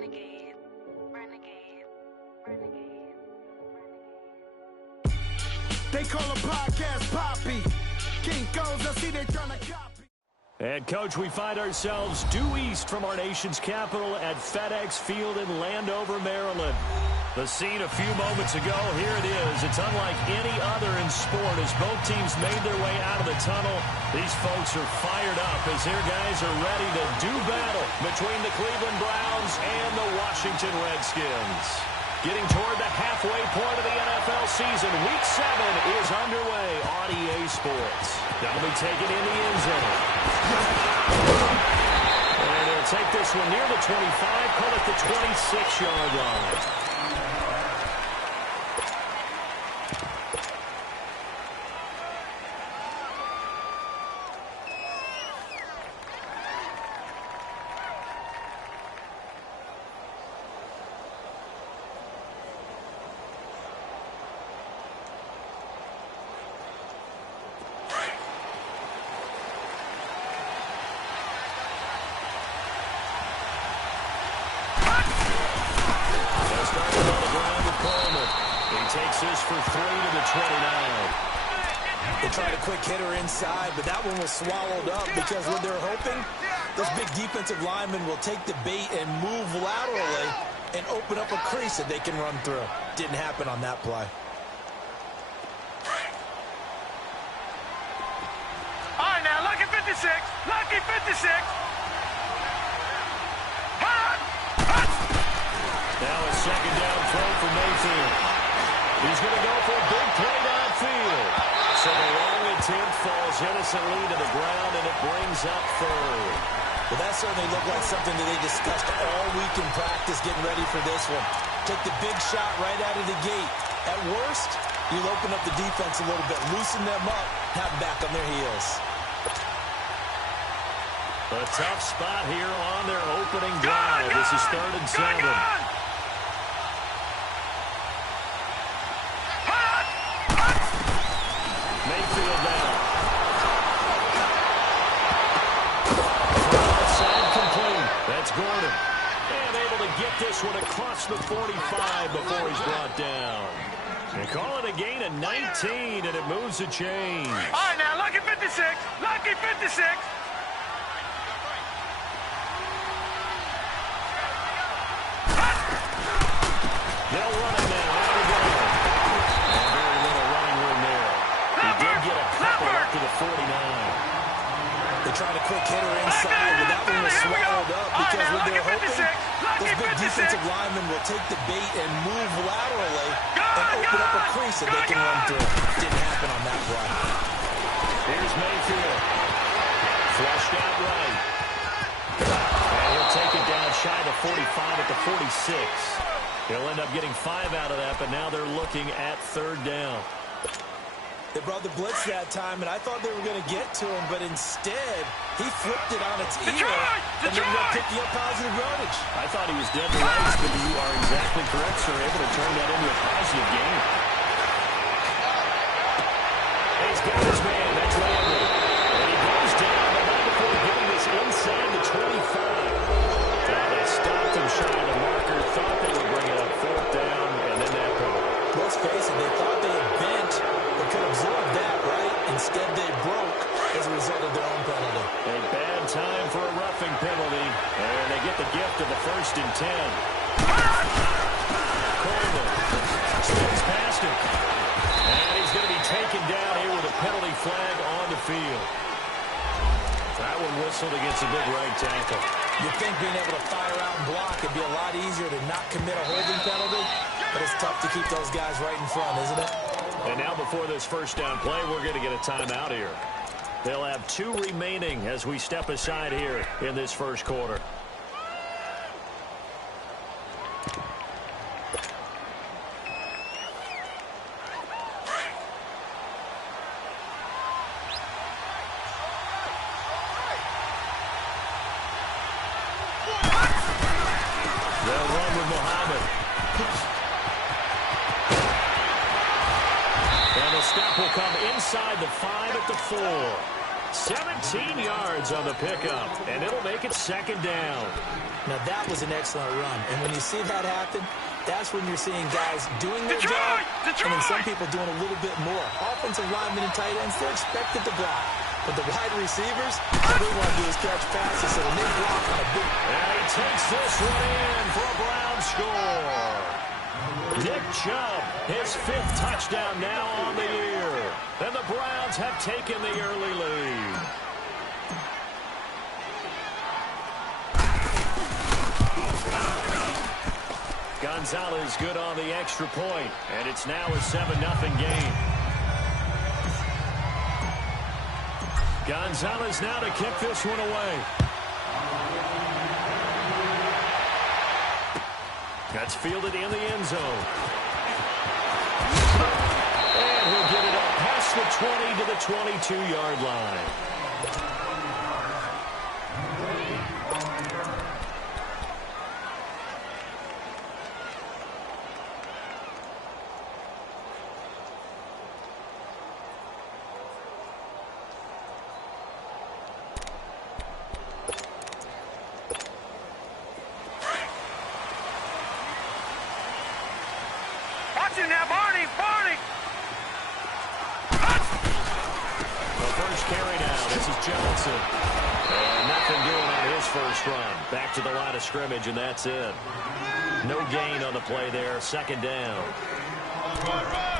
Renegade, renegade, renegade, renegade. They call a podcast Poppy. Kinkos, I see they trying to copy. And, Coach, we find ourselves due east from our nation's capital at FedEx Field in Landover, Maryland. The scene a few moments ago, here it is. It's unlike any other in sport as both teams made their way out of the tunnel. These folks are fired up as their guys are ready to do battle between the Cleveland Browns and the Washington Redskins. Getting toward the halfway point of the NFL season, Week 7 is underway on EA Sports. That'll be taken in the end zone. And they'll take this one near the 25, call it the 26-yard line. This for 3 to the 29. They tried a quick hitter inside, but that one was swallowed up because what they're hoping, this big defensive lineman will take the bait and move laterally and open up a crease that they can run through. Didn't happen on that play. All right, now, lucky 56. Lucky 56. Now a second down throw for Mayfield. He's going to go for a big play downfield. So the long attempt falls innocently to the ground, and it brings up third. Well, that certainly looked like something that they discussed all week in practice getting ready for this one. Take the big shot right out of the gate. At worst, you'll open up the defense a little bit, loosen them up, have them back on their heels. A tough spot here on their opening drive. This is 3rd and 7. Mayfield now. Outside complete. That's Gordon. And able to get this one across the 45 before he's brought down. They call it a gain of 19, and it moves the chains. All right, now, lucky 56. Lucky 56. They'll run it now. There we go. And very little running room there. He did get a couple up to the 49. They tried a quick hitter inside, but that one was swallowed up because what they're hoping, this big defensive lineman will take the bait and move laterally and open up a crease that they can run through. Didn't happen on that play. Here's Mayfield. Flushed out right. And he'll take it down shy of the 45 at the 46. He'll end up getting 5 out of that, but now they're looking at 3rd down. They brought the blitz that time, and I thought they were going to get to him, but instead, he flipped it on its ear and ended up picking up positive yardage. I thought he was dead to rights, but you are exactly correct, sir. Able to turn that into a positive gain. He's got his man. That's Landry. And he goes down, but not before getting this inside the 25. They stopped him shy of the marker, thought they would bring it up 4th down, and then that penalty. Let's face it, they thought they had bent, but could absorb that, right? Instead, they broke as a result of their own penalty. A bad time for a roughing penalty, and they get the gift of the 1st and 10. Coleman spins past him, and he's going to be taken down here with a penalty flag on the field. That one whistled against a big right tackle. You'd think being able to fire out and block would be a lot easier to not commit a holding penalty, but it's tough to keep those guys right in front, isn't it? And now before this 1st down play, we're going to get a timeout here. They'll have 2 remaining as we step aside here in this 1st quarter. They'll run with Muhammad. And the step will come inside the 5 at the 4. 17 yards on the pickup, and it'll make it second down. Now, that was an excellent run. And when you see that happen, that's when you're seeing guys doing their job, and then some people doing a little bit more. Offensive linemen and tight ends, they're expected to block. But the wide receivers, all they want to do is catch passes, so when they block on a big... And he takes this one in for a Browns score. Nick Chubb, his 5th touchdown now on the year. And the Browns have taken the early lead. Gonzalez good on the extra point, and it's now a 7-0 game. Gonzalez now to kick this one away. That's fielded in the end zone. And he'll get it up past the 20 to the 22-yard line. Now, Barney! The first carry now. This is Johnson. And nothing doing on his first run. Back to the line of scrimmage, and that's it. No gain on the play there. Second down.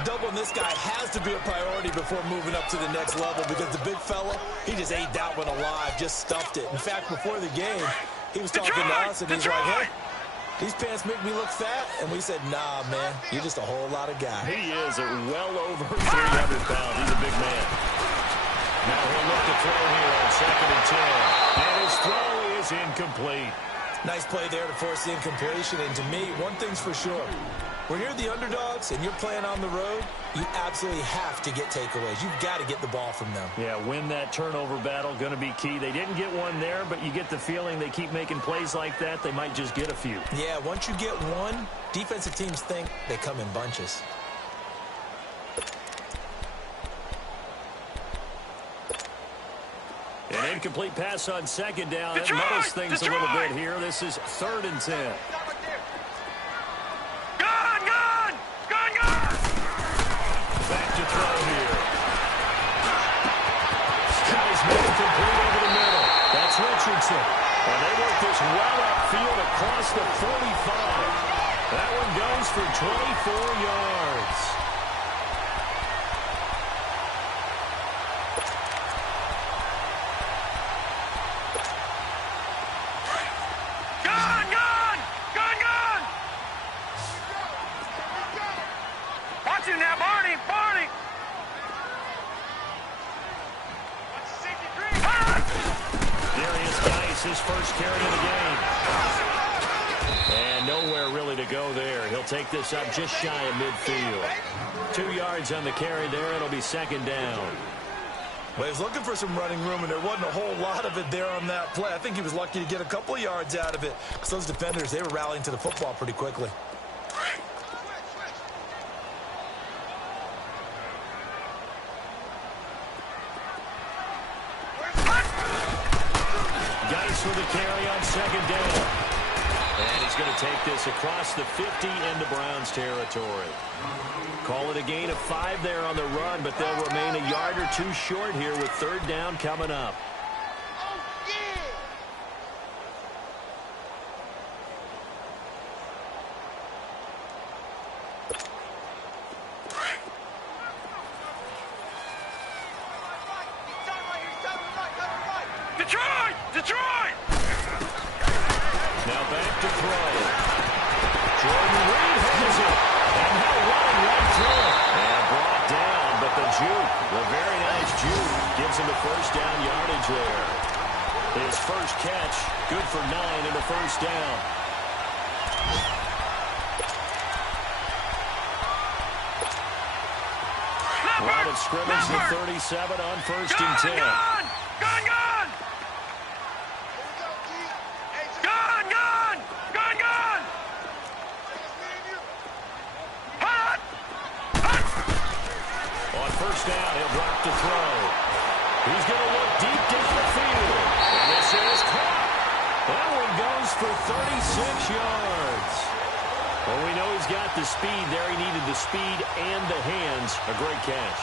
Doubling this guy has to be a priority before moving up to the next level because the big fella, he just ate that one alive, just stuffed it. In fact, before the game, he was talking to us, and he's like, hey, these pants make me look fat. And we said, nah, man, you're just a whole lot of guy. He is well over 300 pounds. He's a big man. Now he'll look to throw here on 2nd and 10. And his throw is incomplete. Nice play there to force the incompletion. And to me, one thing's for sure. When you're the underdogs and you're playing on the road, you absolutely have to get takeaways. You've got to get the ball from them. Yeah, win that turnover battle, going to be key. They didn't get one there, but you get the feeling they keep making plays like that, they might just get a few. Yeah, once you get one, defensive teams think they come in bunches. An incomplete pass on 2nd down. That muddles things a little bit here. This is 3rd and 10. Back to throw here. Skies made it complete over the middle. That's Richardson. And they work this well upfield across the 45. That one goes for 24 yards. Watch him now, Barney! Darius Geis, his first carry of the game. And nowhere really to go there. He'll take this up just shy of midfield. 2 yards on the carry there. It'll be 2nd down. Well, he was looking for some running room, and there wasn't a whole lot of it there on that play. I think he was lucky to get a couple of yards out of it because those defenders, they were rallying to the football pretty quickly. Geis with a carry on 2nd down. And he's going to take this across the 50 into Browns territory. Call it a gain of 5 there on the run, but they'll remain a yard or 2 short here with 3rd down coming up. Detroit! Now back to throw. Jordan Reed has it. And he'll run right through it. And brought down, but the juke, the very nice juke, gives him the 1st down yardage there. His first catch, good for 9 and a 1st down. Line of scrimmage to 37 on 1st and 10. Gun! On 1st down, he'll drop to throw. He's going to look deep. goes for 36 yards. Well, we know he's got the speed there. He needed the speed and the hands. A great catch.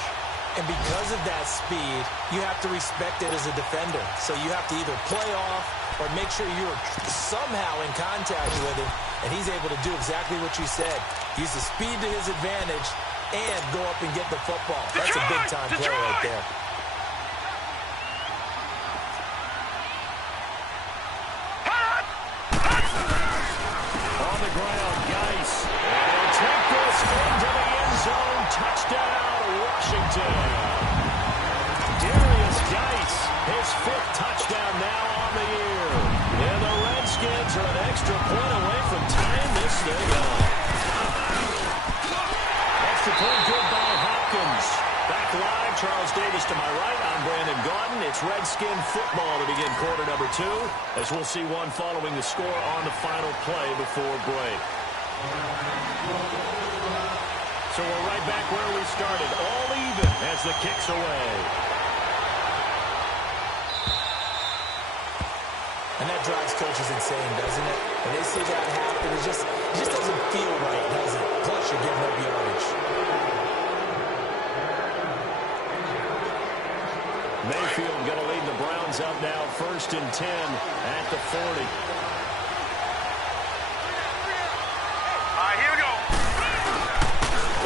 And because of that speed, you have to respect it as a defender. So you have to either play off or make sure you're somehow in contact with him, and he's able to do exactly what you said. Use the speed to his advantage and go up and get the football. That's a big-time play right there. On the ground, Geis. And take this into the end zone. Touchdown, Washington. Darius Geis, his 5th touchdown now on the year. And the Redskins are an extra point away from tying this thing up. Extra point good by Hopkins. Back live, Charles Davis to my right. I'm Brandon Gaudin. It's Redskin football to begin quarter number 2, as we'll see one following the score on the final play before break. So we're right back where we started, all even as the kick's away. And that drives coaches insane, doesn't it? When they see that happen, it just doesn't feel right, does it? Plus, you're giving up yardage. Mayfield going to lead the Browns up now, 1st and 10 at the 40. All right, here we go.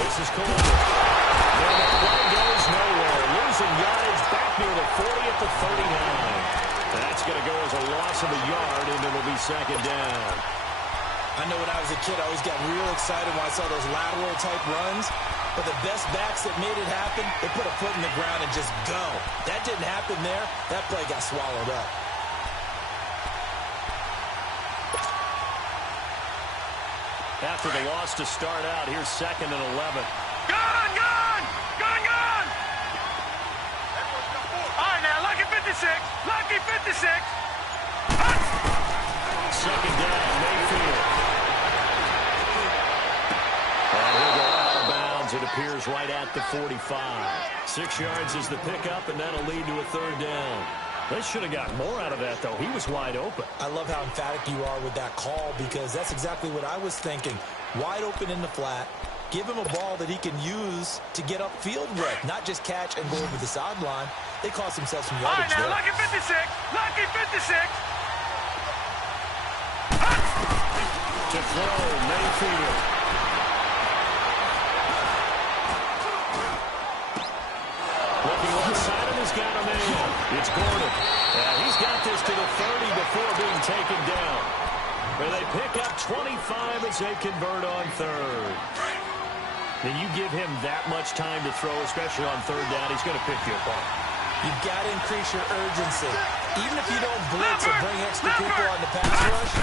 This is cool. And the play goes nowhere. Losing yardage back near the 40 at the 39. That's going to go as a loss of a yard, and it'll be 2nd down. I know when I was a kid, I always got real excited when I saw those lateral-type runs. But the best backs that made it happen, they put a foot in the ground and just go. That didn't happen there. That play got swallowed up. After the loss to start out, here's 2nd and 11. Gun, gun! Gun, gun! All right, now, lucky 56. Lucky 56. 2nd down, Mayfield. And he'll go out of bounds. It appears right at the 45. 6 yards is the pickup, and that'll lead to a 3rd down. They should have gotten more out of that, though. He was wide open. I love how emphatic you are with that call, because that's exactly what I was thinking. Wide open in the flat. Give him a ball that he can use to get upfield with, not just catch and go over the sideline. They cost themselves some All right, yardage now, there. lucky 56. Lucky 56. To throw, Mayfield. Looking left side of he's got a man. It's Gordon. He's got this to the 30 before being taken down. Where they pick up 25 as they convert on 3rd. Then you give him that much time to throw, especially on 3rd down, he's going to pick you apart. You've got to increase your urgency. Even if you don't blitz or bring extra people on the pass rush,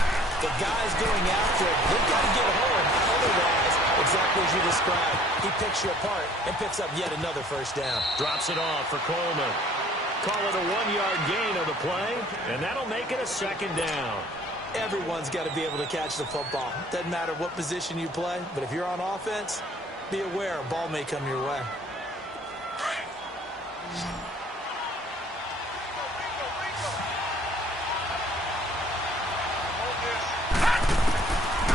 the guys going after it, they've got to get home. Otherwise, exactly as you described, he picks you apart and picks up yet another 1st down. Drops it off for Coleman. Call it a 1-yard gain of the play, and that'll make it a 2nd down. Everyone's got to be able to catch the football. Doesn't matter what position you play, but if you're on offense, be aware a ball may come your way.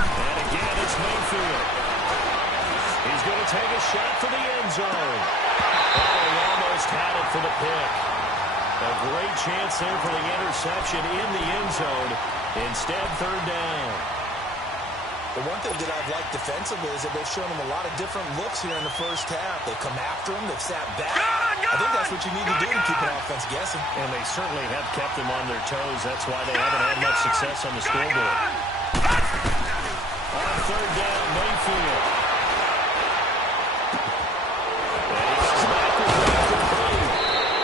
And again, it's Mayfield. He's going to take a shot for the end zone. Oh, he almost had it for the pick. A great chance there for the interception in the end zone. Instead, 3rd down. The one thing that I've liked defensively is that they've shown him a lot of different looks here in the 1st half. They've come after him. They've sat back. I think that's what you need to do to keep an offense guessing. And they certainly have kept them on their toes. That's why they haven't had much success on the scoreboard. On 3rd down, Mayfield. And he goes back with that complete.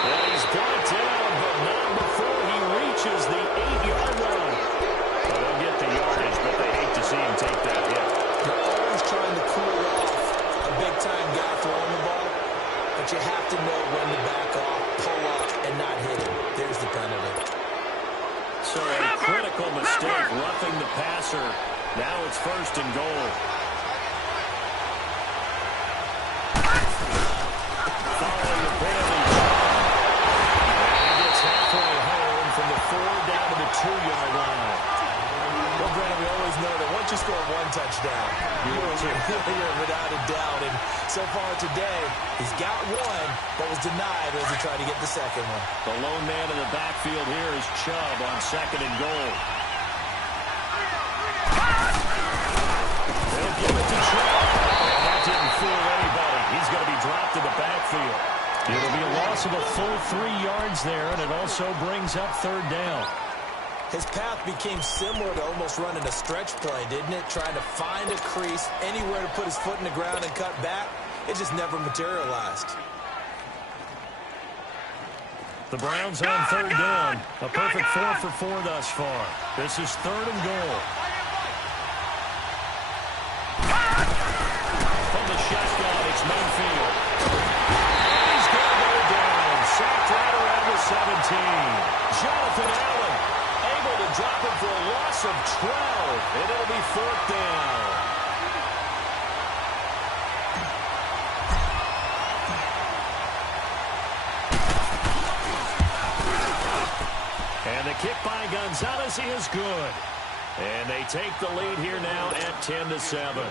And he's brought down, but not before he reaches the 8-yard line. Well, they'll get the yardage, but they hate to see him take that hit. You're always trying to cool off a big-time guy throwing the ball, but you have to know when to back off, pull up, and not hit him. There's the penalty. So a critical mistake, roughing the passer. Now it's 1st and goal. Following the penalty. And he gets halfway home from the 4 down to the 2-yard line. you score one touchdown, you're without a doubt. And so far today, he's got one, but was denied as he tried to get the second one. The lone man in the backfield here is Chubb on 2nd and goal. They'll give it to Chubb. And that didn't fool anybody. He's going to be dropped in the backfield. It'll be a loss of a full 3 yards there, and it also brings up 3rd down. His path became similar to almost running a stretch play, didn't it? Trying to find a crease, anywhere to put his foot in the ground and cut back. It just never materialized. The Browns on 3rd down. A perfect 4 for 4 thus far. This is 3rd and goal. From the shotgun, it's Mayfield. He's going to go down. Sacked right around the 17. Jonathan Allen able to drop him for a loss of 12. And it'll be 4th down. And the kick by Gonzalez is good. And they take the lead here now at 10-7.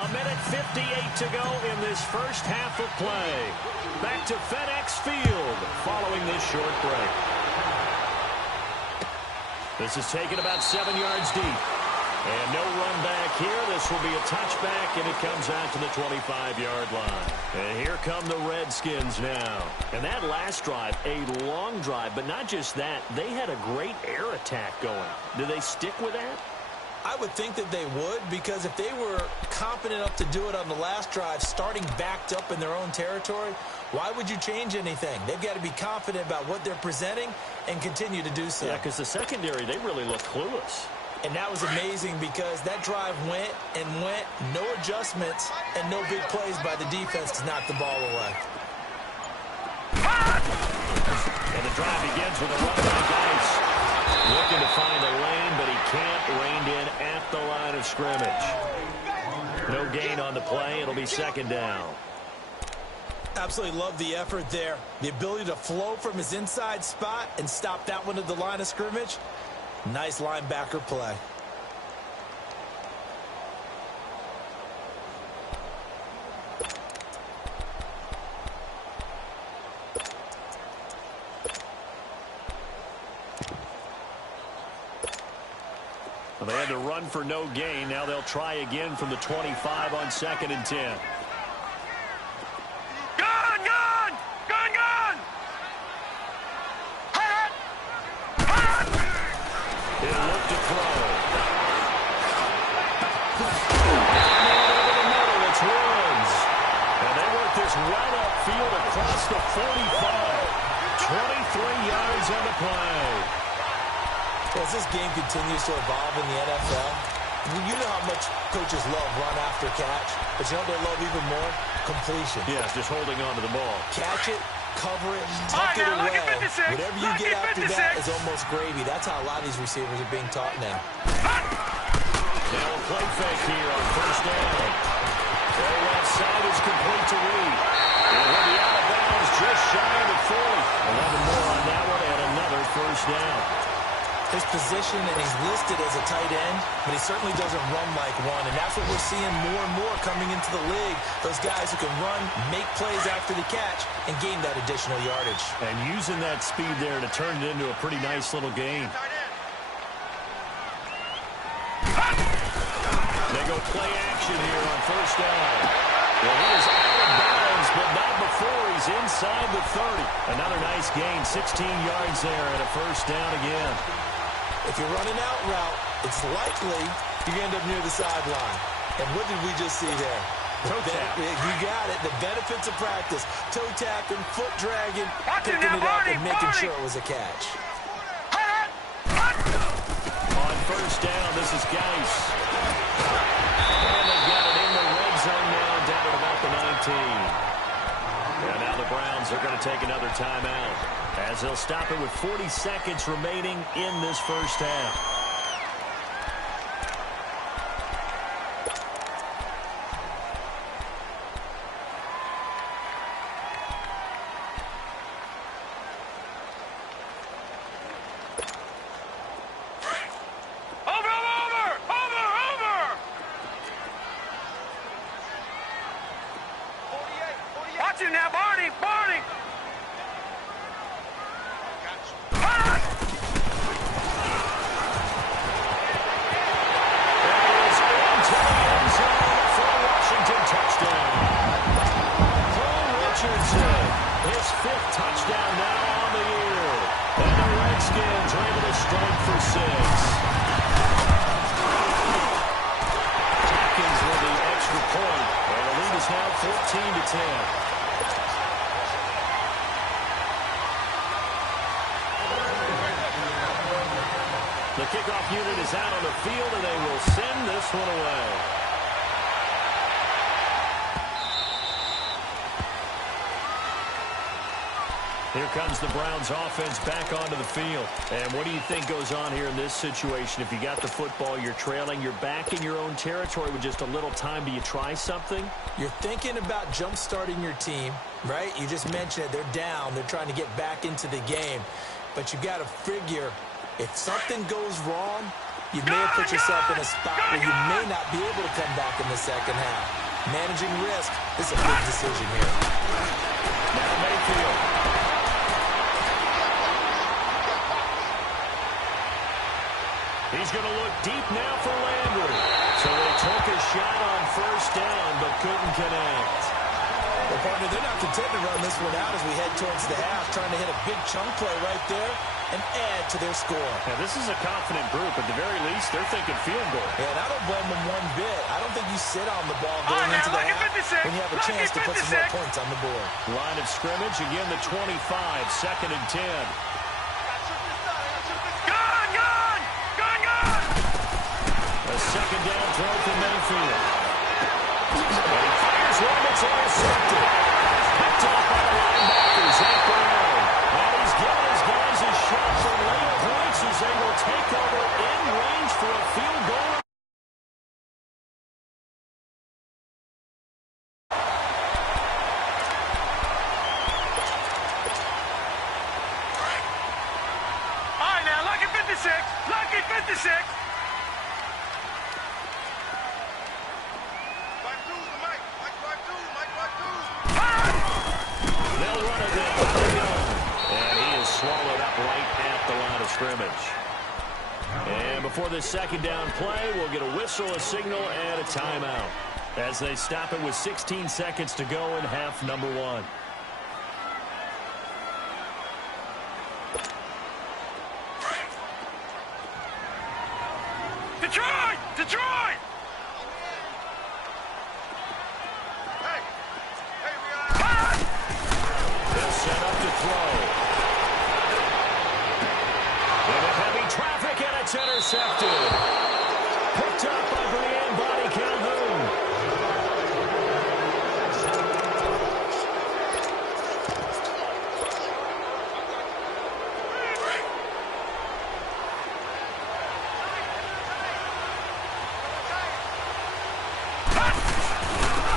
A minute 58 to go in this first half of play. Back to FedEx Field following this short break. This is taken about 7 yards deep. And no run back here. This will be a touchback, and it comes out to the 25-yard line. And here come the Redskins now. And that last drive, a long drive, but not just that. They had a great air attack going. Do they stick with that? I would think that they would, because if they were confident enough to do it on the last drive, starting backed up in their own territory, why would you change anything? They've got to be confident about what they're presenting and continue to do so. Yeah, because the secondary, they really look clueless. And that was amazing because that drive went and went, no adjustments, and no big plays by the defense to knock the ball away. And the drive begins with a run by Geis. Looking to find a lane, but he can't. Reined in at the line of scrimmage. No gain on the play. It'll be 2nd down. Absolutely love the effort there. The ability to flow from his inside spot and stop that one at the line of scrimmage. Nice linebacker play. Well, they had to run for no gain. Now they'll try again from the 25 on 2nd and 10. Right upfield across the 45. 23 yards on the play. As this game continues to evolve in the NFL, you know how much coaches love run after catch, but you know what they love even more? Completion. Yes, just holding on to the ball. Catch it, cover it, tuck it away. Whatever you get after that is almost gravy. That's how a lot of these receivers are being taught now. Now a play fake here on 1st down. Their left side is complete to Reed. And he'll be out of bounds just shy of the 40. 11 more on that one and another 1st down. His position, and he's listed as a tight end, but he certainly doesn't run like one. And that's what we're seeing more and more coming into the league. Those guys who can run, make plays after the catch, and gain that additional yardage. And using that speed there to turn it into a pretty nice little gain. They go play action here on 1st down. Well, he is out of bounds, but not before he's inside the 30. Another nice gain, 16 yards there and a 1st down again. If you're running out route, it's likely you end up near the sideline. And what did we just see there? Toe tap. You got it. The benefits of practice. Toe tapping, foot dragging, picking now, it up and making sure it was a catch. On 1st down, this is Geis. And they've got it in the red zone now, down at about the 19. And now the Browns are going to take another timeout as they'll stop it with 40 seconds remaining in this first half. on the field, and they will send this one away. Here comes the Browns offense back onto the field. And what do you think goes on here in this situation? If you got the football, you're trailing, you're back in your own territory with just a little time. Do you try something? You're thinking about jump-starting your team, right? You just mentioned it. They're down. They're trying to get back into the game. But you've got to figure if something goes wrong, you may have put yourself in a spot where you may not be able to come back in the second half. Managing risk is a big decision here. Now Mayfield. He's going to look deep now for Landry. So they took a shot on first down, but couldn't connect. Well, partner, they're not content to run this one out as we head towards the half, trying to hit a big chunk play right there and add to their score. Now, this is a confident group. At the very least, they're thinking field goal. Yeah, and I don't blame them one bit. I don't think you sit on the ball going into the half when you have a chance to put some more points on the board. Line of scrimmage, again the 25, 2nd and 10. A second down throw to Mayfield. And he fires one that's intercepted. Picked off by the linebacker, Zach Brown. And he's giving his guys a shot for late points as they will take over in range for a field goal. All right, now, lucky 56. Lucky 56. They'll run it down. And he is swallowed up right at the line of scrimmage. And before this second down play, we'll get a whistle, a signal, and a timeout as they stop it with 16 seconds to go in half number 1. Detroit! Detroit! They'll set up to throw. Into heavy traffic, and it's intercepted. Picked up by Brian Body Calhoun.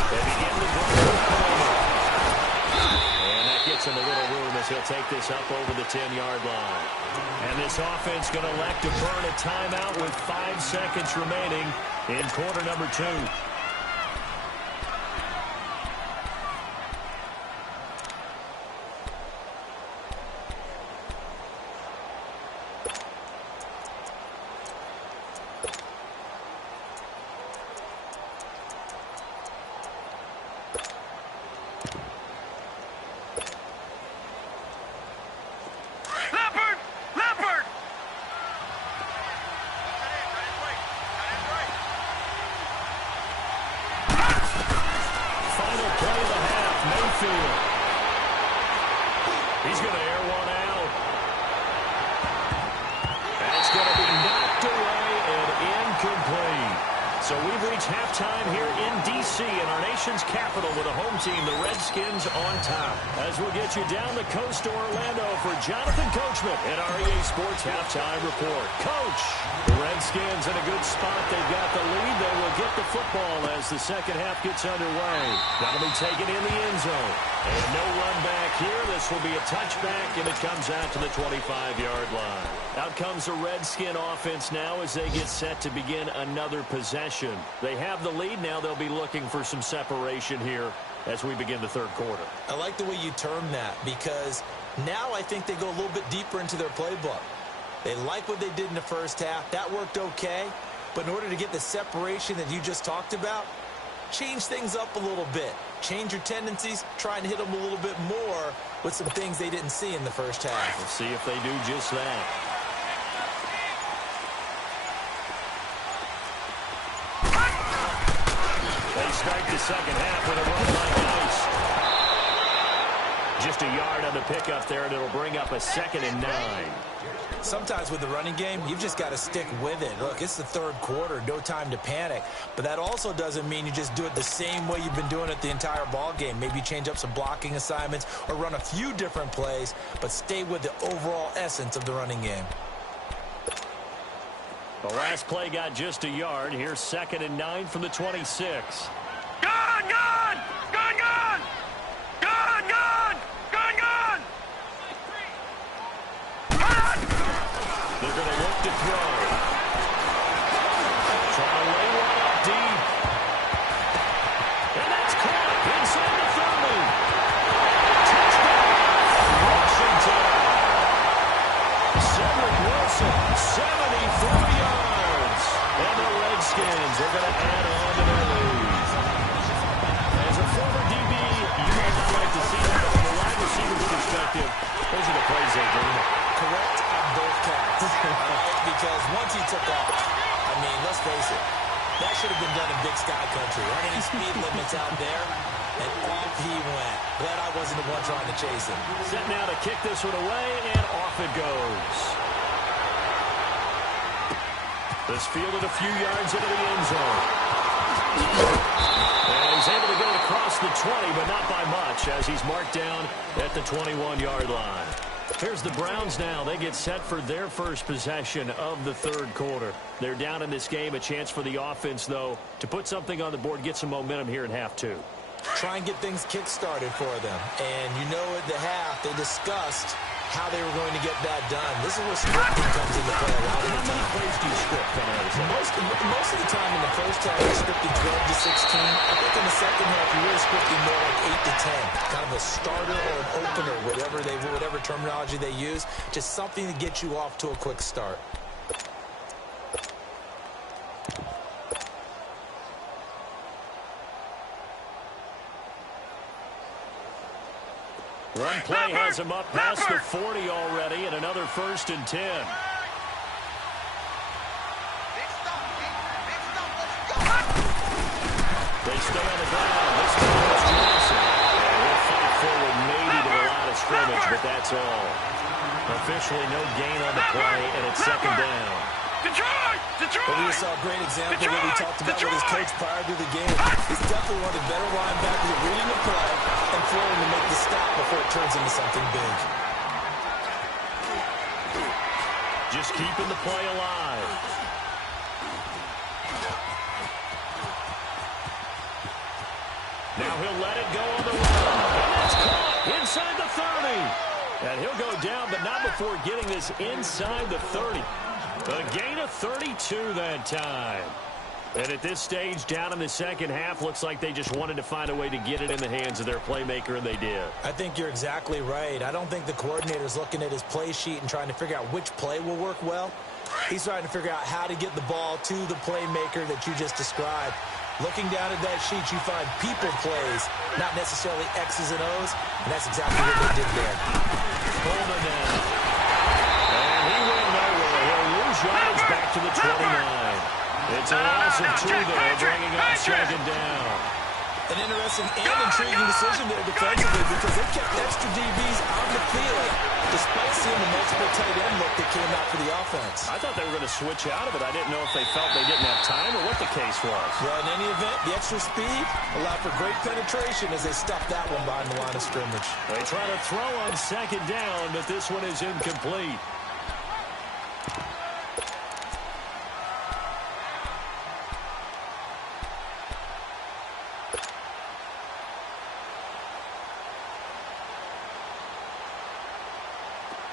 They begin to drive the corner. And that gets him a little room as he'll take this up over the 10-yard line. And this offense going to elect to burn a timeout with 5 seconds remaining in quarter number 2. Leopard! Leopard! Final play of the half, Mayfield. He's going to air one out. That's going to be knocked away and incomplete. So we've reached halftime here in D.C. in our nation's capital with a home team, the Redskins, on top. As we'll get you down the coast to Orlando for Jonathan Coachman at our EA Sports Halftime Report. Coach, the Redskins in a good spot. They've got the lead. They will get the football as the second half gets underway. That'll be taken in the end zone. And no run back here. This will be a touchback, and it comes out to the 25-yard line. Out comes the Redskin offense now as they get set to begin another possession. They have the lead now. They'll be looking for some separation here as we begin the third quarter. I like the way you term that because now I think they go a little bit deeper into their playbook. They like what they did in the first half. That worked okay. But in order to get the separation that you just talked about, change things up a little bit. Change your tendencies. Try and hit them a little bit more with some things they didn't see in the first half. We'll see if they do just that. They start the second half with a run like ice. Just a yard on the pickup there, and it'll bring up a 2nd and 9. Sometimes with the running game, you've just got to stick with it. Look, it's the third quarter, no time to panic. But that also doesn't mean you just do it the same way you've been doing it the entire ball game. Maybe change up some blocking assignments or run a few different plays, but stay with the overall essence of the running game. The last play got just a yard. Here's 2nd and 9 from the 26. Gone, gone! Gone, gone! Gone, gone! Gone, gone! They're going to look to throw. Try to lay one up deep. And that's caught inside the 30. Touchdown, Washington. Cedric Wilson, 74 yards. And the Redskins are going to add on to their lead. As a former DB, you might not like to see that, but from a wide receiver's perspective, those are the plays they dream. Correct on both counts. Because once he took off, I mean, let's face it, that should have been done in Big Sky Country. Aren't any speed limits out there? And off he went. Glad I wasn't the one trying to chase him. Set now to kick this one away, and off it goes. This fielded a few yards into the end zone. And he's able to get it across the 20, but not by much, as he's marked down at the 21-yard line. Here's the Browns now. They get set for their first possession of the third quarter. They're down in this game. A chance for the offense, though, to put something on the board, get some momentum here in half 2. Try and get things kick-started for them. And you know at the half, they discussed how they were going to get that done. This is where scripting comes into play a lot of the time. Plays do you script, Most of the time in the first half, you're scripting 12 to 16. I think in the second half, you're really scripting more like 8 to 10. Kind of a starter or an opener, whatever terminology they use. Just something to get you off to a quick start. One play has him up past the 40 already, and another 1st and 10. They stay on the ground. This time it's Johnson. And he'll fight forward maybe to the line of scrimmage, but that's all. Officially no gain on the play, and it's 2nd down. Detroit! Detroit! But we saw a great example of what we talked about with his coach prior to the game. He's definitely one of the better linebackers at reading the play and throwing to make the stop before it turns into something big. Just keeping the play alive. Now he'll let it go on the run. And that's caught inside the 30. And he'll go down, but not before getting this inside the 30. A gain of 32 that time. And at this stage, down in the second half, looks like they just wanted to find a way to get it in the hands of their playmaker, and they did. I think you're exactly right. I don't think the coordinator's looking at his play sheet and trying to figure out which play will work well. He's trying to figure out how to get the ball to the playmaker that you just described. Looking down at that sheet, you find people plays, not necessarily X's and O's, and that's exactly what they did there. Holden now. And he went nowhere. He'll lose yards back to the 29. It's a loss of 2 there, bringing up 2nd down. An interesting and intriguing decision there defensively because they kept extra DBs on the field despite seeing the multiple tight end look that came out for the offense. I thought they were going to switch out of it. I didn't know if they felt they didn't have time or what the case was. Well, in any event, the extra speed allowed for great penetration as they stuffed that one behind the line of scrimmage. They try to throw on 2nd down, but this one is incomplete.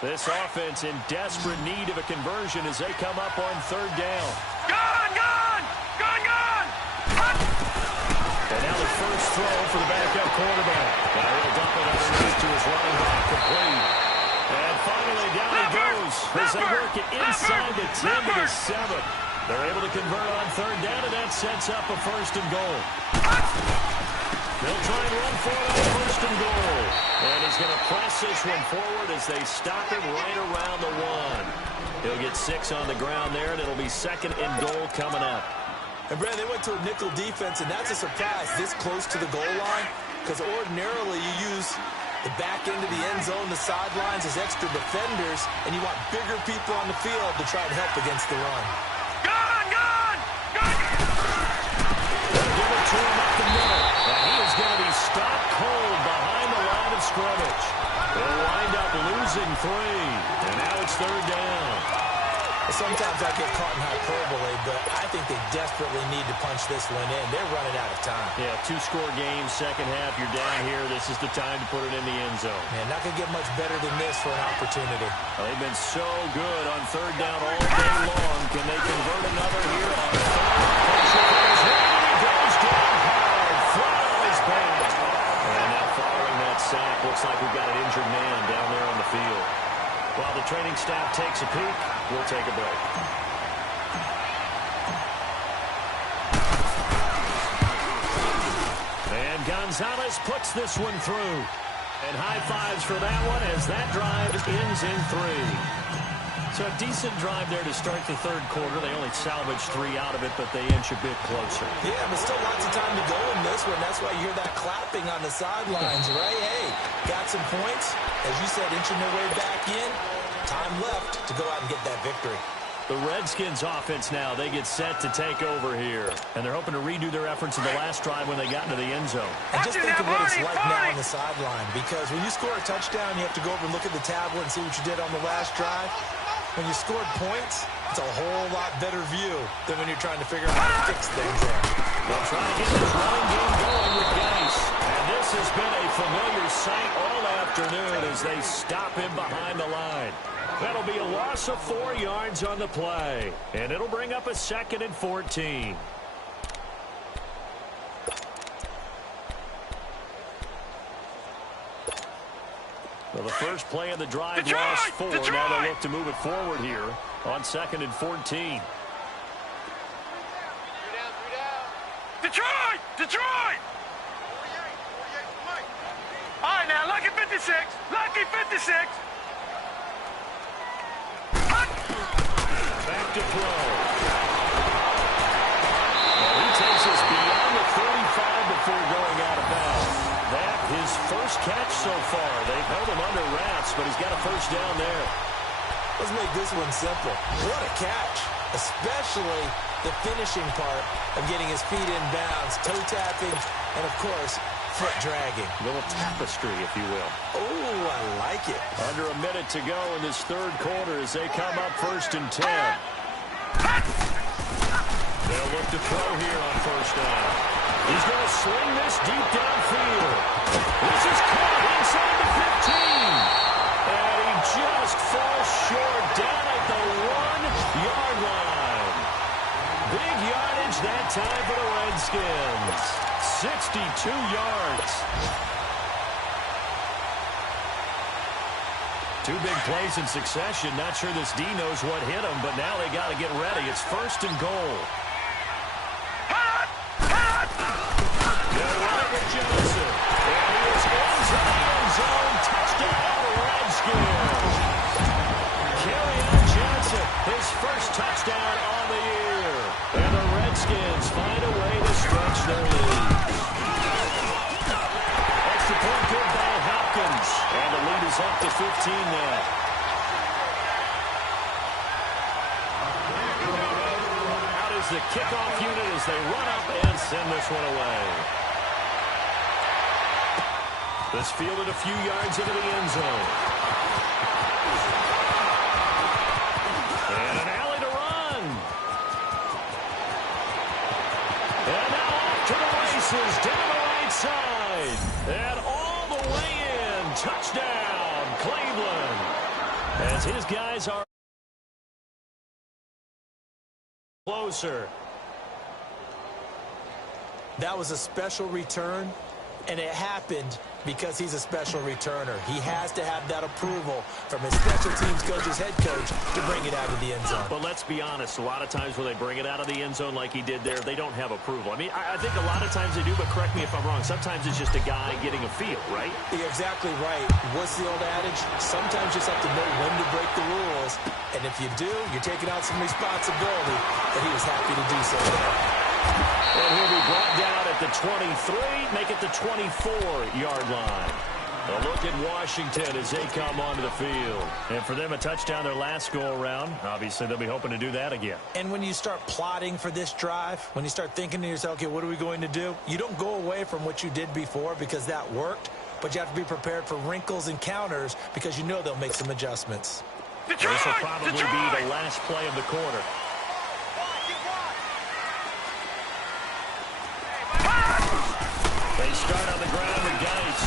This offense in desperate need of a conversion as they come up on 3rd down. Gone, gone! Gone, gone! And now the first throw for the backup quarterback. Now he'll dump it underneath to his running back, complete. And finally down he goes as they work it inside the 10 to the 7. They're able to convert on 3rd down, and that sets up a 1st and goal. They'll try and run for it on 1st and goal. And he's going to press this one forward as they stop him right around the 1. He'll get 6 on the ground there, and it'll be 2nd and goal coming up. And, Brad, they went to a nickel defense, and that's a surprise this close to the goal line because ordinarily you use The back end of the end zone, the sidelines, is extra defenders, and you want bigger people on the field to try and help against the run. Gun! Give it to him up the middle. And he is going to be stopped cold behind the line of scrimmage. They'll wind up losing 3. And now it's 3rd down. Sometimes I get caught in hyperbole, but I think they desperately need to punch this one in. They're running out of time. Yeah, 2-score game, second half, you're down here. This is the time to put it in the end zone. Man, not going to get much better than this for an opportunity. Well, they've been so good on 3rd down all day long. Can they convert another here on 3rd? He goes down hard. Flies back. And now following that sack, looks like we've got an injured man down there on the field. While the training staff takes a peek, we'll take a break. And Gonzalez puts this one through. And high fives for that one as that drive ends in 3. So a decent drive there to start the 3rd quarter. They only salvaged 3 out of it, but they inch a bit closer. Yeah, but still lots of time to go in this one. That's why you hear that clapping on the sidelines, right? Hey, got some points. As you said, inching their way back in. Time left to go out and get that victory. The Redskins offense now, they get set to take over here. And they're hoping to redo their efforts in the last drive when they got into the end zone. And just think of what it's like now on the sideline. Because when you score a touchdown, you have to go over and look at the tablet and see what you did on the last drive. When you scored points, it's a whole lot better view than when you're trying to figure out how to fix things there. They'll try to get this running game going with Geis. And this has been a familiar sight all afternoon as they stop him behind the line. That'll be a loss of 4 yards on the play. And it'll bring up a 2nd and 14. Well, the first play of the drive lost 4. Now they'll look to move it forward here on 2nd and 14. Detroit! Detroit! All right, now, lucky 56. Lucky 56. Back to throw. Well, he takes us beyond the 35 before going out of bounds. That his first catch so far. They've held him under wraps, but he's got a first down there. Let's make this one simple. What a catch, especially the finishing part of getting his feet in bounds, toe tapping, and of course, foot dragging. A little tapestry, if you will. Oh, I like it. Under a minute to go in this 3rd quarter as they come up 1st and 10. They'll look to throw here on 1st down. He's going to swing this deep downfield. This is caught inside the 15. And he just falls short down at the 1-yard line. Big yardage that time for the Redskins. 62 yards. 2 big plays in succession. Not sure this D knows what hit him, but now they got to get ready. It's 1st and goal. They're running with Johnson. And he is into the end zone. Touchdown, Redskins. Kerryon Johnson, his first touchdown on the year. And the Redskins find a way to stretch their lead. Extra point good by Hopkins. And the lead is up to 15 now. Out is the kickoff unit as they run up and send this one away. This fielded a few yards into the end zone. And an alley to run. And now off to the races down the right side. And all the way in. Touchdown, Cleveland. As his guys are closer. That was a special return, and it happened because he's a special returner. He has to have that approval from his special teams coach's head coach to bring it out of the end zone. But let's be honest, a lot of times when they bring it out of the end zone like he did there, they don't have approval. I mean, I think a lot of times they do, but correct me if I'm wrong. Sometimes it's just a guy getting a feel, right? You're exactly right. What's the old adage? Sometimes you just have to know when to break the rules, and if you do, you're taking out some responsibility, and he was happy to do so there. And he'll be brought down at the 23, make it the 24-yard line. A look at Washington as they come onto the field. And for them, a touchdown their last go-around. Obviously, they'll be hoping to do that again. And when you start plotting for this drive, when you start thinking to yourself, okay, what are we going to do? You don't go away from what you did before because that worked, but you have to be prepared for wrinkles and counters because you know they'll make some adjustments. This will probably be the last play of the quarter. They start on the ground with Geis.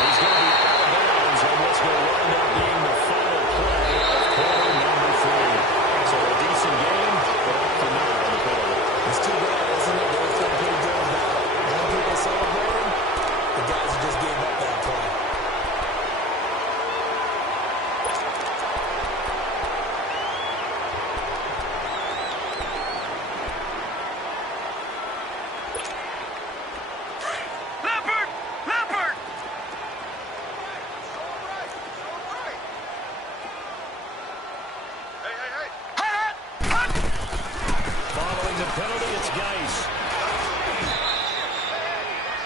He's going to be out of bounds on what's going to wind up being the final play of quarter number 3. So a decent game, but off the middle of the penalty. It's too bad, isn't it? They were feeling pretty good about it. When people celebrating, the guys who just gave up that play.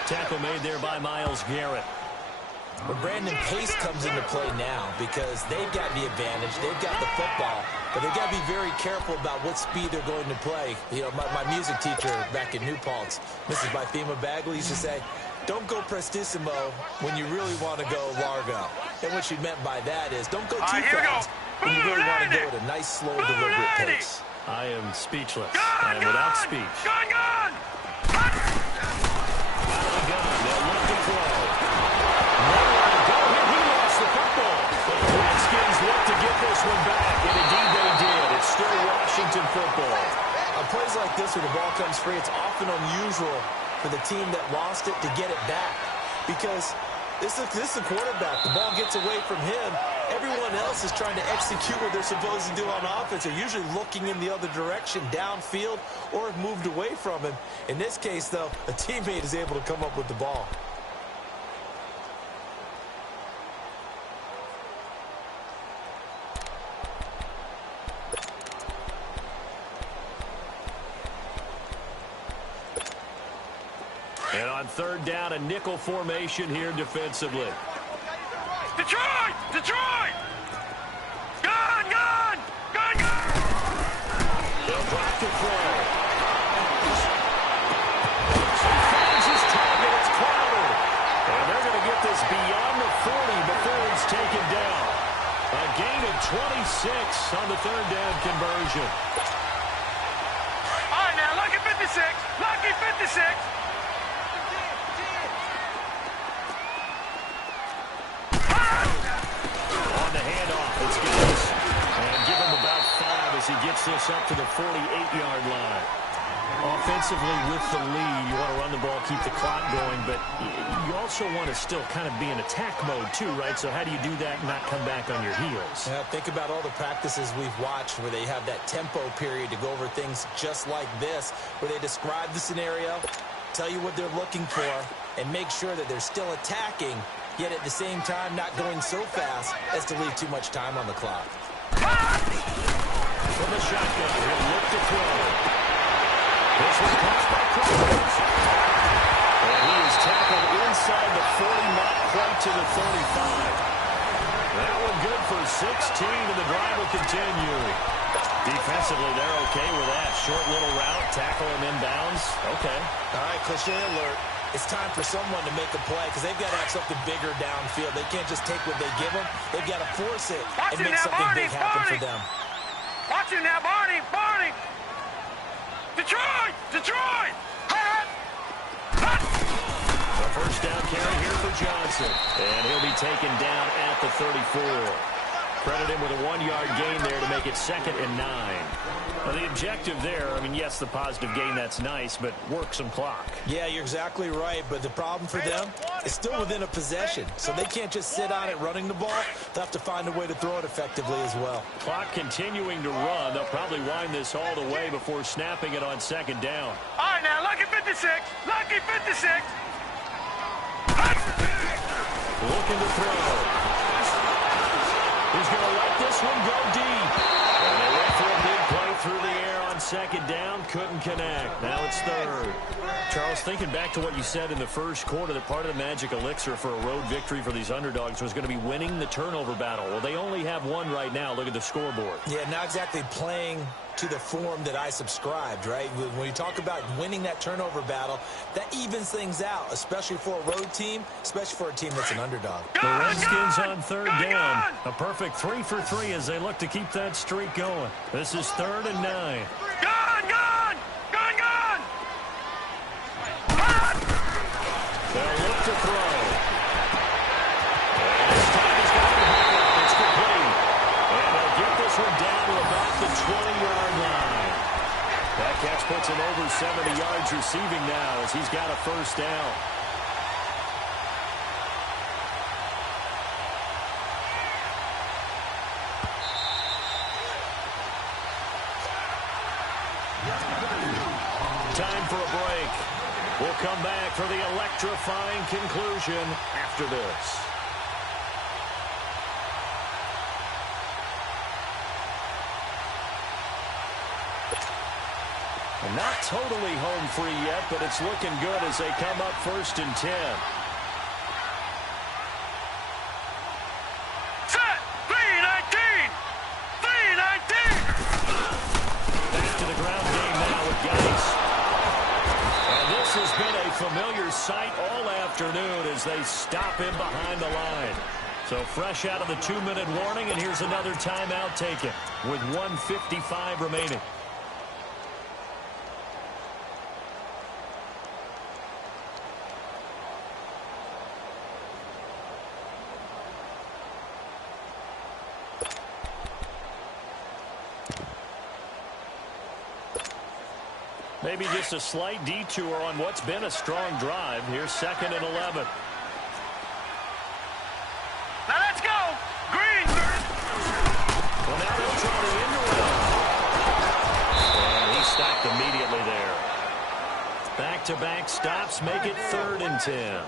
Tackle made there by Myles Garrett. But Brandon, pace comes into play now because they've got the advantage. They've got the football, but they've got to be very careful about what speed they're going to play. You know, my music teacher back in New Paltz, Mrs. Bythema Bagley, used to say, don't go prestissimo when you really want to go largo. And what she meant by that is don't go too fast when you really want to go at a nice, slow, deliberate pace. I am speechless. I am without speech. Gun! They'll look to throw. Nowhere to go. He lost the football. But the Redskins look to get this one back, and indeed they did. It's still Washington football. On plays like this where the ball comes free, it's often unusual for the team that lost it to get it back because this is the quarterback. The ball gets away from him. Everyone else is trying to execute what they're supposed to do on offense. They're usually looking in the other direction, downfield, or have moved away from him. In this case, though, a teammate is able to come up with the ball. And on third down, a nickel formation here defensively. Detroit! Gun! They'll drop to throw. Finds his target. It's Crowder. And they're going to get this beyond the 40 before he's taken down. A gain of 26 on the third down conversion. All right, now, lucky 56. Lucky 56. The handoff, it's Geis. And give him about 5 as he gets this up to the 48-yard line. Offensively with the lead, you want to run the ball, keep the clock going, but you also want to still kind of be in attack mode too, right? So how do you do that and not come back on your heels? Yeah, think about all the practices we've watched where they have that tempo period to go over things just like this, where they describe the scenario, tell you what they're looking for, and make sure that they're still attacking, yet at the same time not going so fast as to leave too much time on the clock. From the shotgun, he'll look to throw. This was caught by Crowder. And he is tackled inside the 40, not quite to the 35. That one good for 16, and the drive will continue. Defensively, they're okay with that. Short little route, tackle him inbounds. Okay. All right, cliche alert. It's time for someone to make a play because they've got to have something bigger downfield. They can't just take what they give them. They've got to force it and make something big happen for them. Watch it now, Barney! Detroit! A first down carry here for Johnson. And he'll be taken down at the 34. Credit him with a 1-yard gain there to make it 2nd and 9. Well, the objective there, I mean, yes, the positive gain, that's nice, but work some clock. Yeah, you're exactly right, but the problem for them is still within a possession, so they can't just sit on it running the ball. They'll have to find a way to throw it effectively as well. Clock continuing to run. They'll probably wind this all the way before snapping it on 2nd down. All right, now, lucky 56. Lucky 56. Looking to throw. He's going to let this one go deep. And they went for a big play through the air on second down, couldn't connect. Now it's third. Charles, thinking back to what you said in the first quarter, that part of the magic elixir for a road victory for these underdogs was going to be winning the turnover battle. Well, they only have one right now. Look at the scoreboard. Yeah, not exactly playing to the form that I subscribed, right? When you talk about winning that turnover battle, that evens things out, especially for a road team, especially for a team that's an underdog. The Redskins on third down. A perfect 3 for 3 as they look to keep that streak going. This is 3rd and 9. Gone! Gone! Gone! Gone! They'll look to throw. And this time he's got it. It's complete. And they'll get this one down to about the 20-yard line. That catch puts him over 70 yards receiving now as he's got a first down. Time for a break. We'll come back for the electrifying conclusion after this. Not totally home free yet, but it's looking good as they come up 1st and 10. Set! 3-19! 3-19! Back to the ground game now with Geis. And this has been a familiar sight all afternoon as they stop him behind the line. So fresh out of the 2-minute warning, and here's another timeout taken with 1:55 remaining. Maybe just a slight detour on what's been a strong drive. Here's 2nd and 11. Now let's go! Green! Well, now they'll try to end around. And he's stopped immediately there. Back-to-back stops make it 3rd and 10.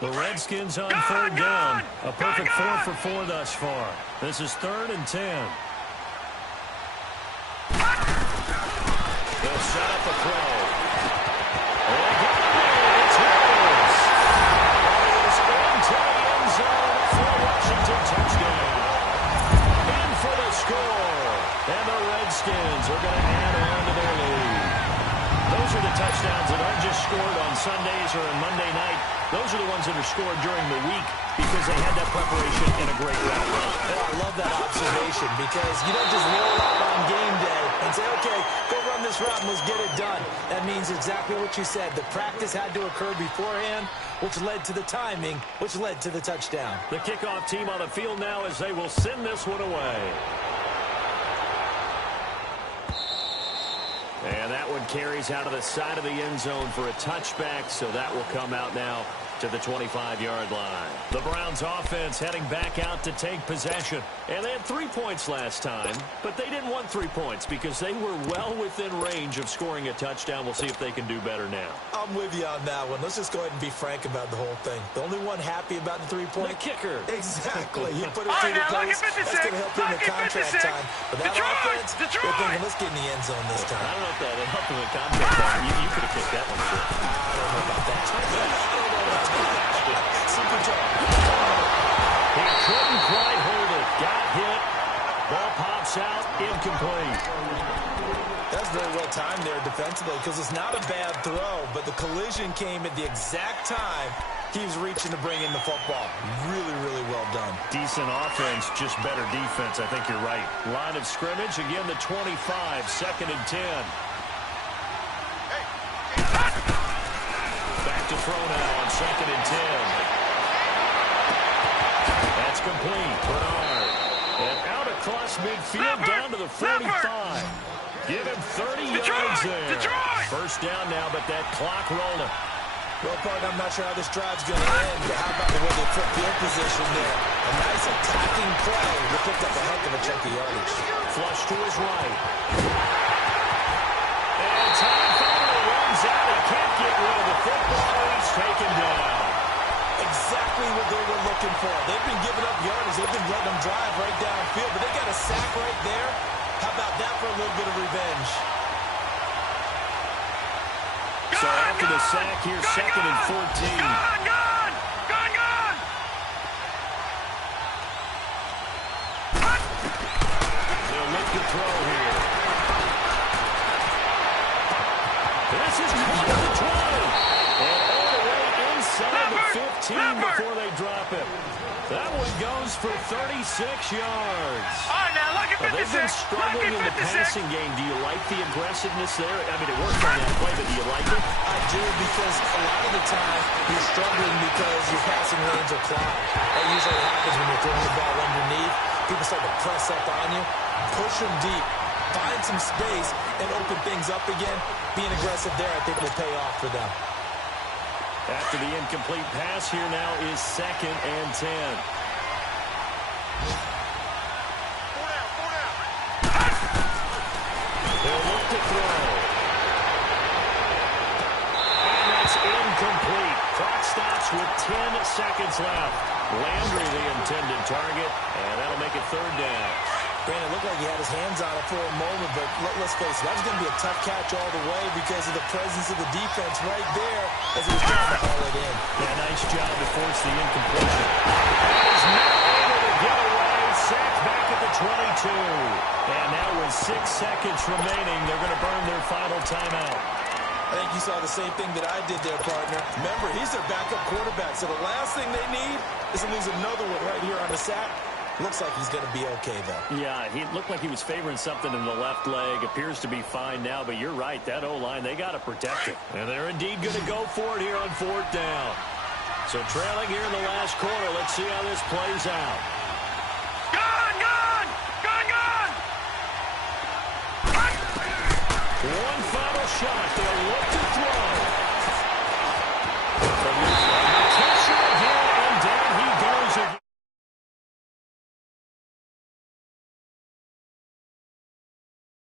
The Redskins on 3rd down. A perfect 4 for 4 thus far. This is 3rd and 10. They'll set up a throw. They got it. It's his. It's into the end zone for a Washington touchdown. In for the score. And the Redskins are going to add on to their lead. Those are the touchdowns that aren't just scored on Sundays or on Monday night. Those are the ones that are scored during the week because they had that preparation in a great route. Oh, I love that observation because you don't just roll out on game day and say, okay, go run this route and let's get it done. That means exactly what you said. The practice had to occur beforehand, which led to the timing, which led to the touchdown. The kickoff team on the field now as they will send this one away. And that one carries out of the side of the end zone for a touchback, so that will come out now to the 25-yard line. The Browns offense heading back out to take possession. And they had 3 points last time, but they didn't want 3 points because they were well within range of scoring a touchdown. We'll see if they can do better now. I'm with you on that one. Let's just go ahead and be frank about the whole thing. The only one happy about the 3-point? The kicker. Exactly. You put it through the post. That's going to help in the contract time. But that offense, they're thinking, let's get in the end zone this time. I don't know if that helped in the contract time. You could have kicked that one, too. I don't know about that. Super tough. He couldn't quite hold it. Got hit. Ball pops out. Incomplete. That's very well timed there defensively because it's not a bad throw, but the collision came at the exact time he was reaching to bring in the football. Really, really well done. Decent offense, just better defense. I think you're right. Line of scrimmage, again the 25, 2nd and 10. Back to throw now on 2nd and 10. That's complete. Bernard. And out across midfield down to the 45. Give him 30 yards there. First down now, but that clock rolling. Well, partner, I'm not sure how this drive's going to end, but how about the way they put field position there? A nice attacking play. They picked up a heck of a chunk of yardage. Flush to his right. And time finally runs out. He can't get rid of the football. He's taken down. Exactly what they were looking for. They've been giving up yardage they've been letting them drive right downfield, but they got a sack right there. How about that for a little bit of revenge? So after the sack here, 2nd and 14. They'll look to throw here. This is caught at the 20. And all the way inside the 15 before they drop it. That one goes for 36 yards. All right, now look at 56. They've been struggling in the passing game. Do you like the aggressiveness there? I mean, it worked on that play, but do you like it? I do, because a lot of the time you're struggling because your passing lanes are clogged. That usually happens when you're throwing the ball underneath. People start to press up on you. Push them deep. Find some space and open things up again. Being aggressive there, I think, will pay off for them. After the incomplete pass, here now is 2nd and 10. They'll look to throw. And that's incomplete. Clock stops with 10 seconds left. Landry the intended target, and that'll make it 3rd down. Brandon, it looked like he had his hands on it for a moment, but let's face it, that was going to be a tough catch all the way because of the presence of the defense right there as he was trying to haul it in. Yeah, nice job to force the incompletion. He's not able to get away. Sacked back at the 22. And now with 6 seconds remaining, they're going to burn their final timeout. I think you saw the same thing that I did there, partner. Remember, he's their backup quarterback, so the last thing they need is to lose another one right here on the sack. Looks like he's going to be okay, though. Yeah, he looked like he was favoring something in the left leg. Appears to be fine now, but you're right. That O-line, they got to protect it. And they're indeed going to go for it here on 4th down. So trailing here in the last quarter. Let's see how this plays out. One final shot. They'll look to throw.